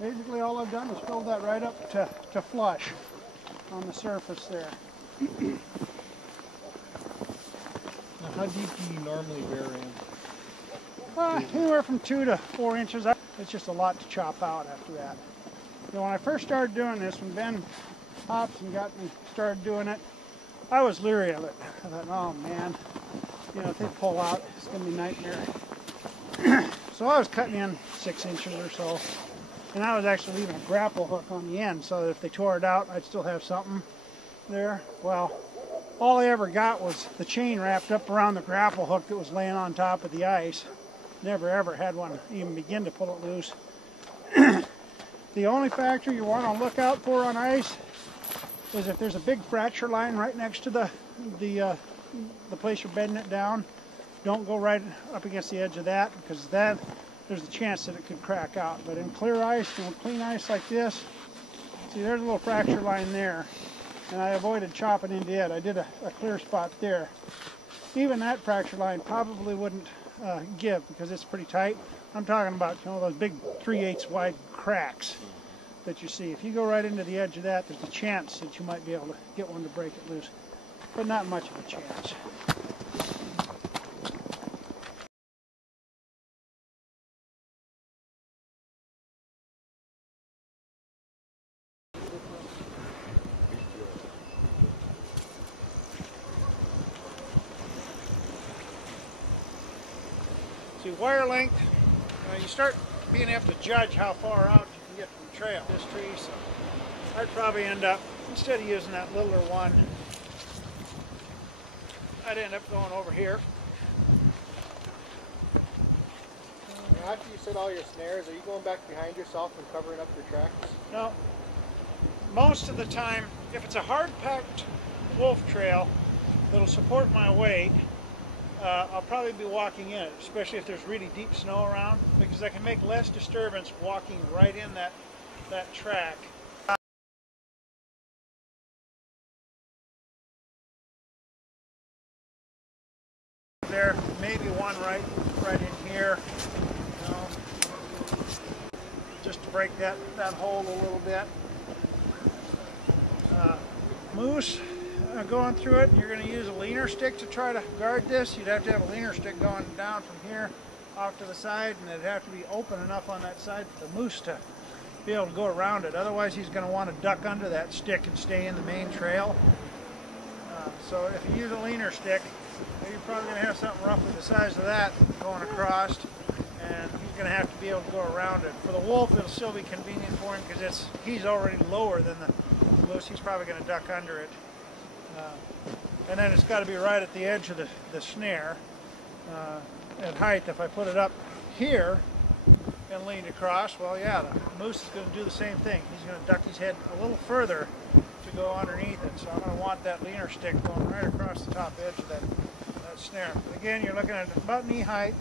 Basically all I've done is filled that right up to flush on the surface there. Now, how deep do you normally bury in? Anywhere from 2 to 4 inches. It's just a lot to chop out after that. You know, when I first started doing this, when Ben Hobson got me started doing it, I was leery of it. I thought, oh man, you know, if they pull out, it's going to be a nightmare. So I was cutting in 6 inches or so, and I was actually leaving a grapple hook on the end so that if they tore it out, I'd still have something there. Well, all I ever got was the chain wrapped up around the grapple hook that was laying on top of the ice. Never ever had one even begin to pull it loose. The only factor you want to look out for on ice is if there's a big fracture line right next to the place you're bedding it down. Don't go right up against the edge of that, because that there's a chance that it could crack out. But in clear ice, you know, clean ice like this, see there's a little fracture line there, and I avoided chopping into it. I did a clear spot there. Even that fracture line probably wouldn't give because it's pretty tight. I'm talking about, you know, those big 3/8 wide cracks that you see. If you go right into the edge of that, there's a chance that you might be able to get one to break it loose, but not much of a chance. See, wire length, you start being able to judge how far out you can get from the trail. This tree, so I'd probably end up, instead of using that littler one, I'd end up going over here. After you set all your snares, are you going back behind yourself and covering up your tracks? No. Most of the time, if it's a hard-packed wolf trail that'll support my weight, I'll probably be walking in it, especially if there's really deep snow around, because I can make less disturbance walking right in that track. There, maybe one right in here, you know, just to break that hole a little bit. Moose. Going through it, you're going to use a leaner stick to try to guard this. You'd have to have a leaner stick going down from here off to the side, and it'd have to be open enough on that side for the moose to be able to go around it. Otherwise, he's going to want to duck under that stick and stay in the main trail. So if you use a leaner stick, you're probably going to have something roughly the size of that going across, and he's going to have to be able to go around it. For the wolf, it'll still be convenient for him because he's already lower than the moose. He's probably going to duck under it. And then it's got to be right at the edge of the snare at height. If I put it up here and lean across, well, yeah, the moose is going to do the same thing. He's going to duck his head a little further to go underneath it. So I'm going to want that leaner stick going right across the top edge of that snare. But again, you're looking at about knee height.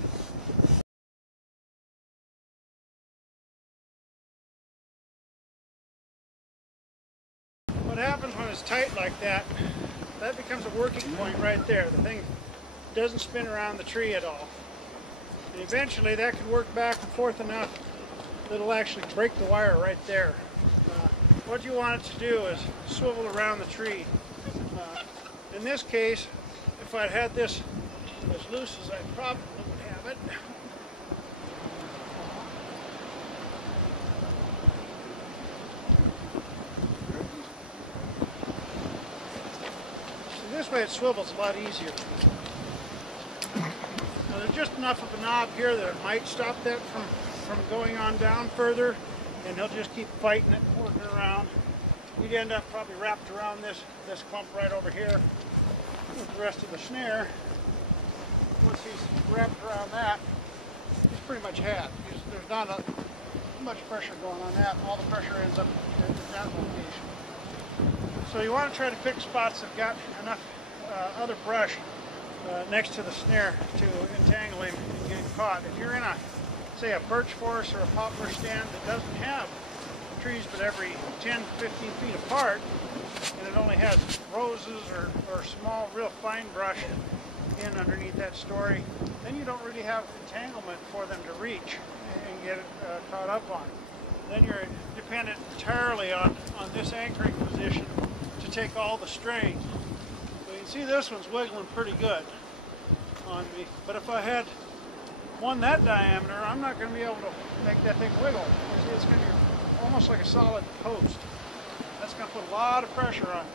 What happens when it's tight like that, that becomes a working point right there. The thing doesn't spin around the tree at all. And eventually that could work back and forth enough that it'll actually break the wire right there. What you want it to do is swivel around the tree. In this case, if I'd had this as loose as I probably would have it, this way it swivels a lot easier. Now there's just enough of a knob here that it might stop that from going on down further, and he'll just keep fighting it and working around. You'd end up probably wrapped around this clump right over here with the rest of the snare. Once he's wrapped around that, he's pretty much had. There's not much pressure going on that. All the pressure ends up at that location. So you want to try to pick spots that got enough other brush next to the snare to entangle him and get him caught. If you're in say a birch forest or a poplar stand that doesn't have trees but every 10 to 15 feet apart, and it only has roses or small real fine brush in underneath that story, then you don't really have entanglement for them to reach and get it caught up on. then you're dependent entirely on this anchoring position to take all the strain. So you can see this one's wiggling pretty good on me. But if I had one that diameter, I'm not going to be able to make that thing wiggle. See, it's going to be almost like a solid post. That's going to put a lot of pressure on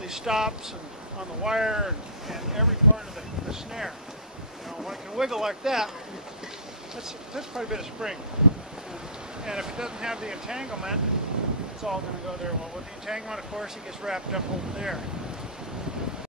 these stops and on the wire and every part of the snare. You know, when it can wiggle like that, that's quite a bit of spring. And if it doesn't have the entanglement, it's all going to go there. Well, with the entanglement, of course, it gets wrapped up over there.